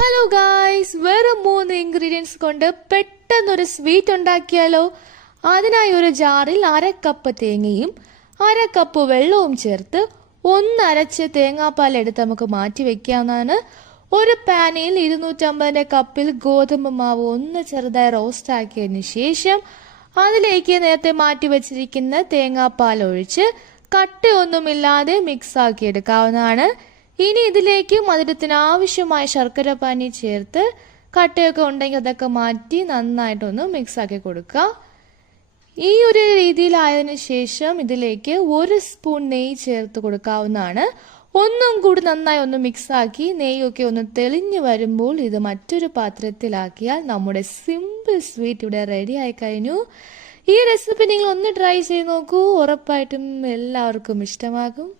Hello guys, വെറും 3 ingredients കൊണ്ട് പെട്ടെന്നൊരു സ്വീറ്റ് ഉണ്ടാക്കിയാലോ? അതിനായി ഒരു ജാറിൽ 1/2 കപ്പ് തേങ്ങയും 1/2 കപ്പ് വെള്ളവും ചേർത്ത് ഒന്നരച്ച് തേങ്ങാപ്പാൽ എടുത്ത് നമുക്ക് മാറ്റി വെക്കാവുന്നതാണ്. ഒരു പാനിൽ 250 കപ്പിൽ ഗോതമ്പ് മാവ് ഒന്ന് ചെറുതായി റോസ്റ്റ് ആക്കിയതിന് ശേഷം അതിലേക്ക് നേരത്തെ മാറ്റി വെച്ചിരിക്കുന്ന തേങ്ങാപ്പാൽ ഒഴിച്ച് കട്ടയൊന്നുമില്ലാതെ മിക്സ് ആക്കി എടുക്കാവുന്നതാണ്. ഇനി ഇതിലേക്ക് മധുരത്തിന് ആവശ്യമായ ശർക്കര പാനി ചേർത്ത് കട്ടയൊക്കെ ഉണ്ടെങ്കിൽ അതൊക്കെ മാറ്റി നന്നായിട്ടൊന്ന് മിക്സ് ആക്കി കൊടുക്കുക. ഈ ഒരു രീതിയിലായതിനു ശേഷം ഇതിലേക്ക് 1 സ്പൂൺ നെയ്യ് ചേർത്ത് കൊടുക്കാവുന്നതാണ്. ഒന്നും കൂടി നന്നായി ഒന്ന് മിക്സ് ആക്കി നെയ്യൊക്കെ ഒന്ന് തെളിഞ്ഞു വരുമ്പോൾ ഇത് മറ്റൊരു പാത്രത്തിലാക്കിയാൽ നമ്മുടെ സിമ്പിൾ സ്വീറ്റ് ഇവിടെ റെഡി ആയി കഴിഞ്ഞു. ഈ റെസിപ്പി നിങ്ങൾ ഒന്ന് ട്രൈ ചെയ്ത് നോക്കൂ, ഉറപ്പായിട്ടും എല്ലാവർക്കും ഇഷ്ടമാകും.